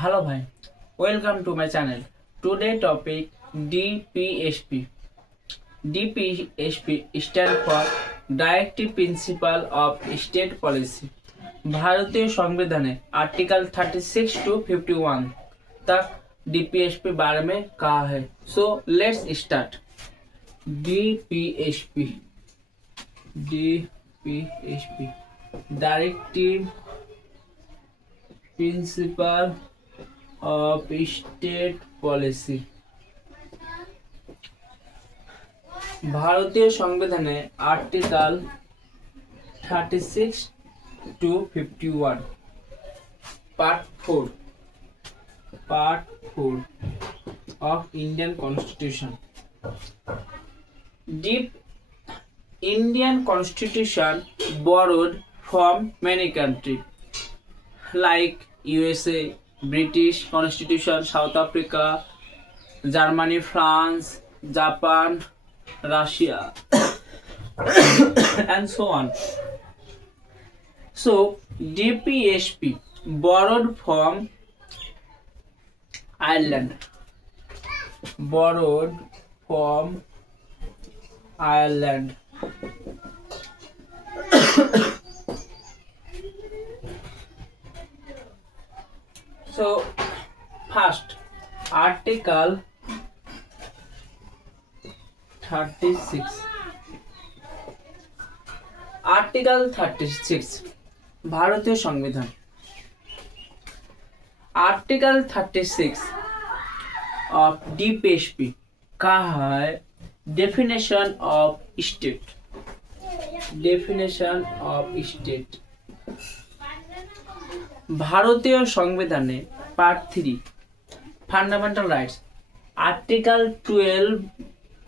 Hello bhai, welcome to my channel. Today topic DPSP. DPSP stand for Directive Principle of State Policy. भारतीय संविधान article 36 to 51 तक DPSP बारे में कहा है. So let's start. DPSP Directive Principle of State Policy. भारतीय संविधाने article 36 to 51 part 4 of Indian Constitution. Deep Indian Constitution borrowed from many countries like USA, British Constitution, South Africa, Germany, France, Japan, Russia, and so on. So DPSP borrowed from Ireland. So first, Article 36. Article 36 भारतीय संविधान. Article 36 of DPSP कहा है Definition of State. भारतीय संविधान part 3 fundamental rights article 12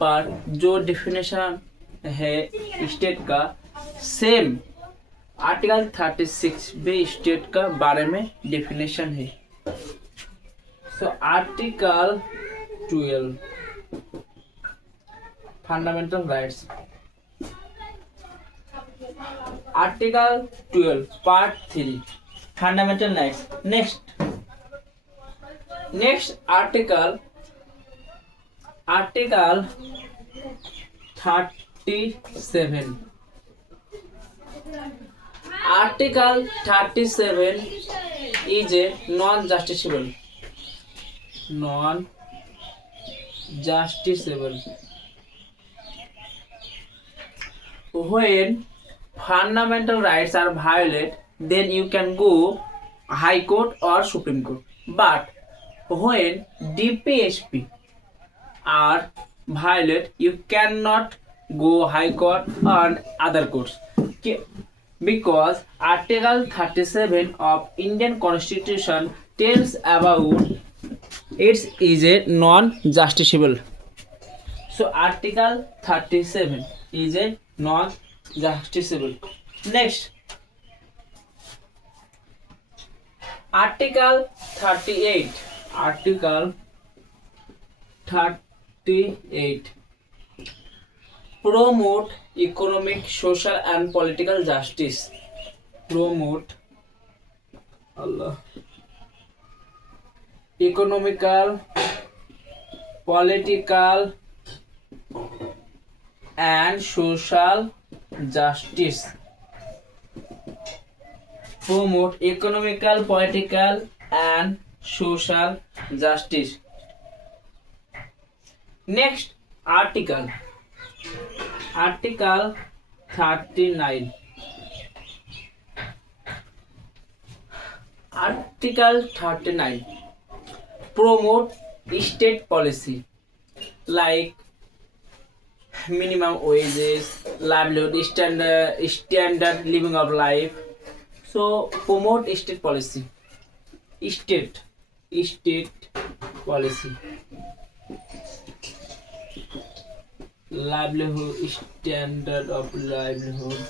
पर जो definition है state का सेम आर्टिकल 36 भी स्टेट का बारे में डेफिनेशन है. So article 12 fundamental rights article 12 part 3 fundamental rights. Next article 37. Article 37 is a non-justiciable. When fundamental rights are violated, then you can go High Court or Supreme Court. But when DPSP are violated, you cannot go High Court or other courts. Because Article 37 of Indian Constitution tells about it is a non-justiciable. So Article 37 is a non-justiciable. Next, Article 38. Promote economic, social and political justice. Economical, political and social justice. Promote economical, political and social justice. Next article 39. Article 39 promote state policy like minimum wages, livelihood, standard living of life. So promote state policy. State policy. Livelihood, standard of livelihood.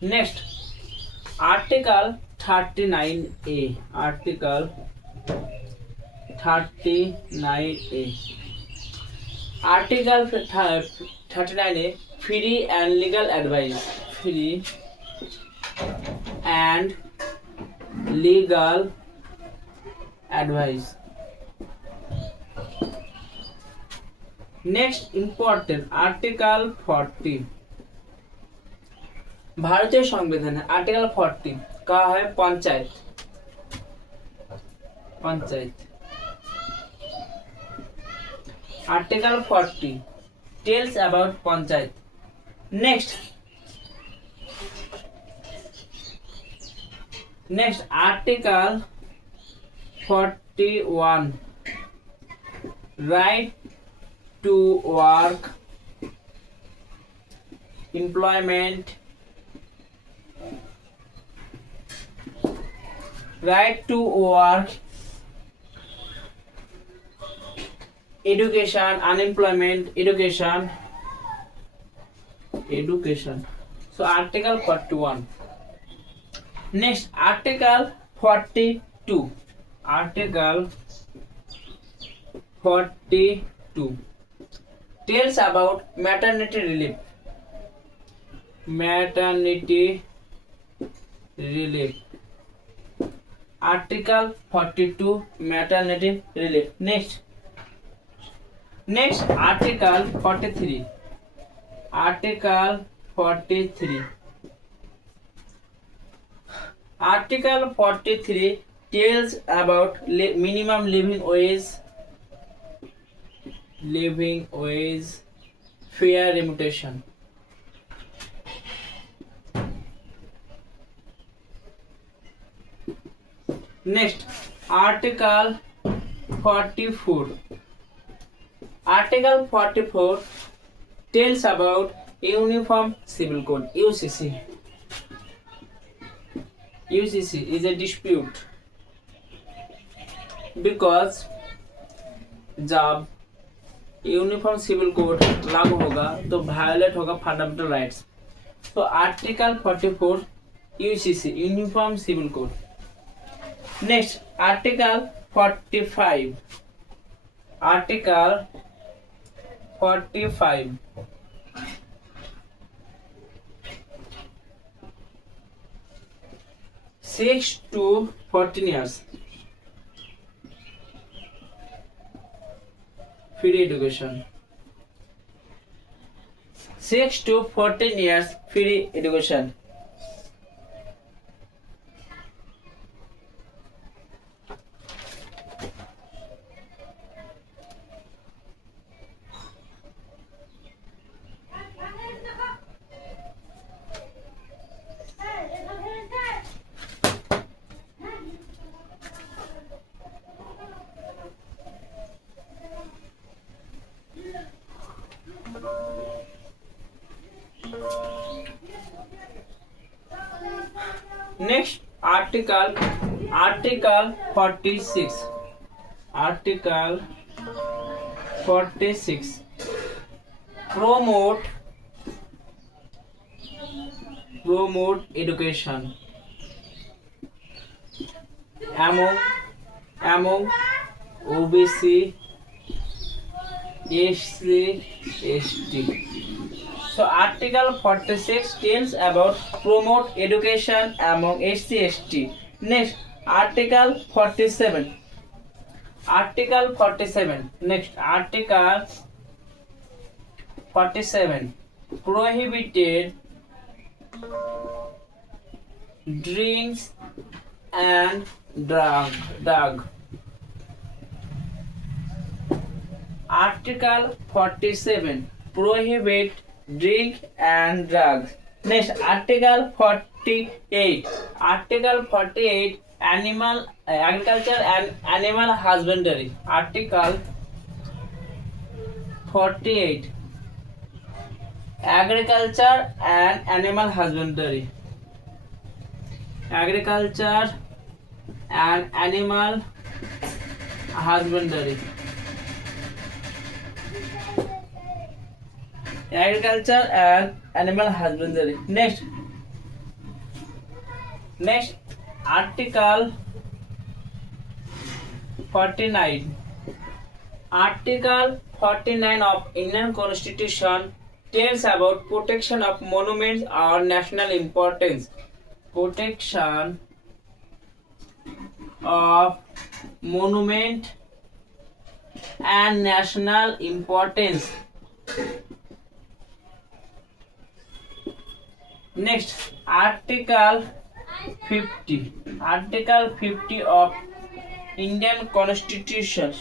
Next, Article 39A. Article 39A. Article 39A. Free and legal advice. Free and legal advice. Next important, Article 40. भारतीय संविधान article 40 कहा है panchayat article 40 tells about panchayat. Next article 41 right to work, employment, right to work, education, unemployment, education. So Article 41. Next, Article 42. Article 42 tells about maternity relief. Article 42 maternity relief. Next Article 43. Article 43 tells about minimum living wage, fair remuneration. Next, Article 44. Article 44 tells about Uniform Civil Code, UCC. UCC is a dispute because जब uniform civil code लागू होगा तो violate होगा fundamental rights. तो article 44 UCC uniform civil code. Next article 45. Article 45 6 to 14 years free education. 6 to 14 years free education. Next article 46. Article 46 promote education among OBC, SC, ST. So Article 46 tells about promote education among SC, ST. Next Article 47. Article 47. Next Article 47 prohibited drinks and drug. Article 47 prohibit drink and drugs. Next Article 48. Article 48 agriculture and animal husbandry. Article 48 agriculture and animal husbandry. Agriculture and animal husbandry. Agriculture and animal husbandry. Next Next, Article 49. Article 49 of Indian Constitution tells about protection of monuments or national importance. Protection of monument and national importance. Next, Article 50. Article 50 of Indian Constitution.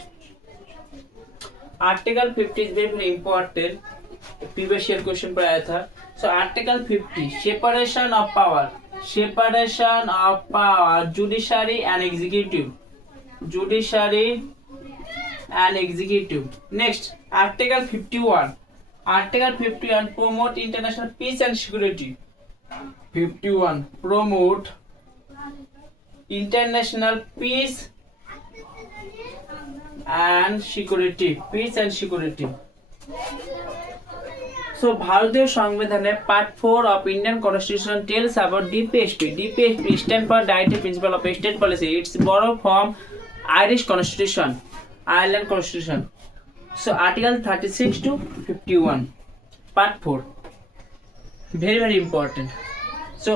Article 50 is very important. Previous year question पर आया था. So Article 50, separation of power. Separation of power, judiciary and executive. Judiciary and executive. Next, Article 51. Article 51 promote international peace and security. 51 promote international peace and security. Peace and security. So ভারতীয় সংবিধানে part 4 of Indian constitution tells about DPSP. DPSP stand for directive principle of state policy. It's borrowed from Irish constitution, Ireland constitution. So article 36 to 51 part 4 very important. So